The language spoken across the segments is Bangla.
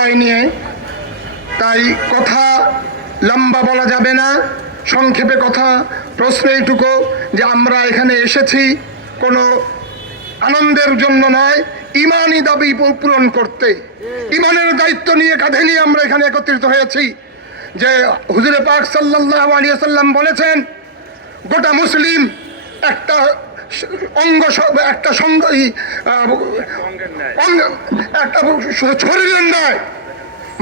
বিদায় নিয়ে, তাই কথা লম্বা বলা যাবে না, সংক্ষেপে কথা। প্রশ্ন এইটুকু যে আমরা এখানে এসেছি কোনো আনন্দের জন্য নয়, ইমানি দাবি পূরণ করতে। ইমানের দায়িত্ব নিয়ে কাঁধে নিয়ে আমরা এখানে একত্রিত হয়েছি। যে হুজুরে পাক সাল্লাল্লাহু আলাইহি ওয়াসাল্লাম বলেছেন, গোটা মুসলিম একটা অঙ্গ, একটা একটা শরীরের নয়,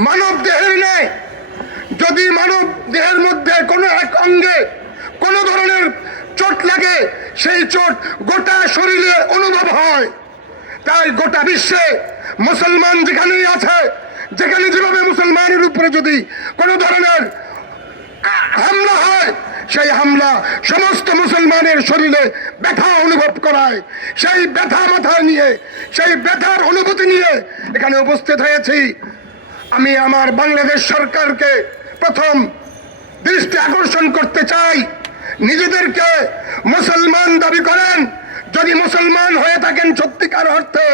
মানব দেহের নয়। যদি মানব দেহের মধ্যে কোনো এক অঙ্গে কোনো ধরনের চোট লাগে, সেই চোট গোটা শরীরে অনুভব হয়। তাই গোটা বিশ্বে মুসলমান যেখানেই আছে, যেখানে যেভাবে মুসলমানের উপরে যদি কোনো ধরনের হামলা হয়, সেই হামলা সমস্ত মুসলমানের শরীরে ব্যথা অনুভব করায়। সেই ব্যথা মাথায় নিয়ে, সেই ব্যথার অনুভূতি নিয়ে এখানে উপস্থিত হয়েছি। আমি আমার বাংলাদেশ সরকারকে প্রথম দৃষ্টি আকর্ষণ করতে চাই, নিজেদেরকে মুসলমান দাবি করেন। যদি মুসলমান হয়ে থাকেন সত্যিকার অর্থে,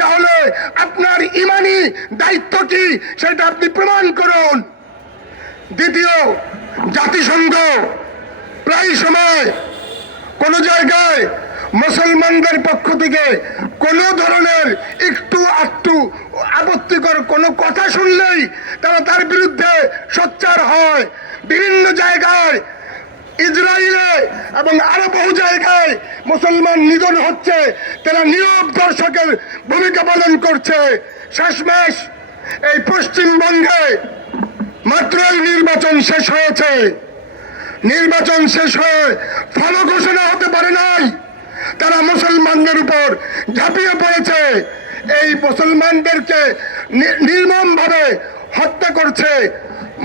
তাহলে আপনার ইমানি দায়িত্ব কি সেটা আপনি প্রমাণ করুন। দ্বিতীয়, জাতিসংঘ প্রায় সময় কোনো জায়গায় মুসলমানদের পক্ষ থেকে কোনো ধরনের একটু আধটু আপত্তিকর কোনো কথা শুনলেই তারা তার বিরুদ্ধে সোচ্চার হয়। বিভিন্ন জায়গায়, ইসরায়েলে এবং আরো বহু জায়গায় মুসলমান নিধন হচ্ছে, তারা নীরব দর্শকের ভূমিকা পালন করছে। শেষমেশ এই পশ্চিমবঙ্গে মাত্রই নির্বাচন শেষ হয়েছে। নির্বাচন শেষ হয়ে ফল ঘোষণা হতে পারে নাই, তারা মুসলমানদের উপর ঝাঁপিয়ে পড়েছে। এই মুসলমানদেরকে নির্মমভাবে হত্যা করছে।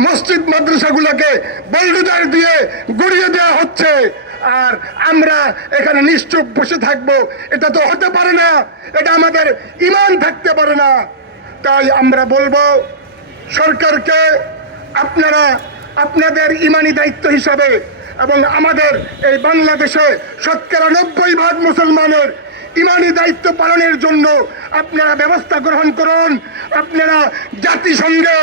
মসজিদ মাদ্রাসাগুলোকে বুলডোজার দিয়ে গুড়িয়ে দেওয়া হচ্ছে। আর আমরা এখানে নিশ্চুপ বসে থাকবো, এটা তো হতে পারে না, এটা আমাদের ঈমান থাকতে পারে না। তাই আমরা বলবো সরকারকে, আপনারা আপনাদের ইমানি দায়িত্ব হিসাবে এবং আমাদের এই বাংলাদেশে 90% মুসলমানের ইমানি দায়িত্ব পালনের জন্য আপনারা ব্যবস্থা গ্রহণ করুন। আপনারা জাতিসংঘে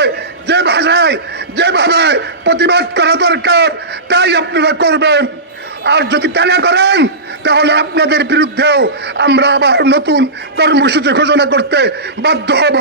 যে ভাষায় যেভাবে প্রতিবাদ করা দরকার তাই আপনারা করবেন। আর যদি তা না করেন, তাহলে আপনাদের বিরুদ্ধেও আমরা আবার নতুন কর্মসূচি ঘোষণা করতে বাধ্য হব।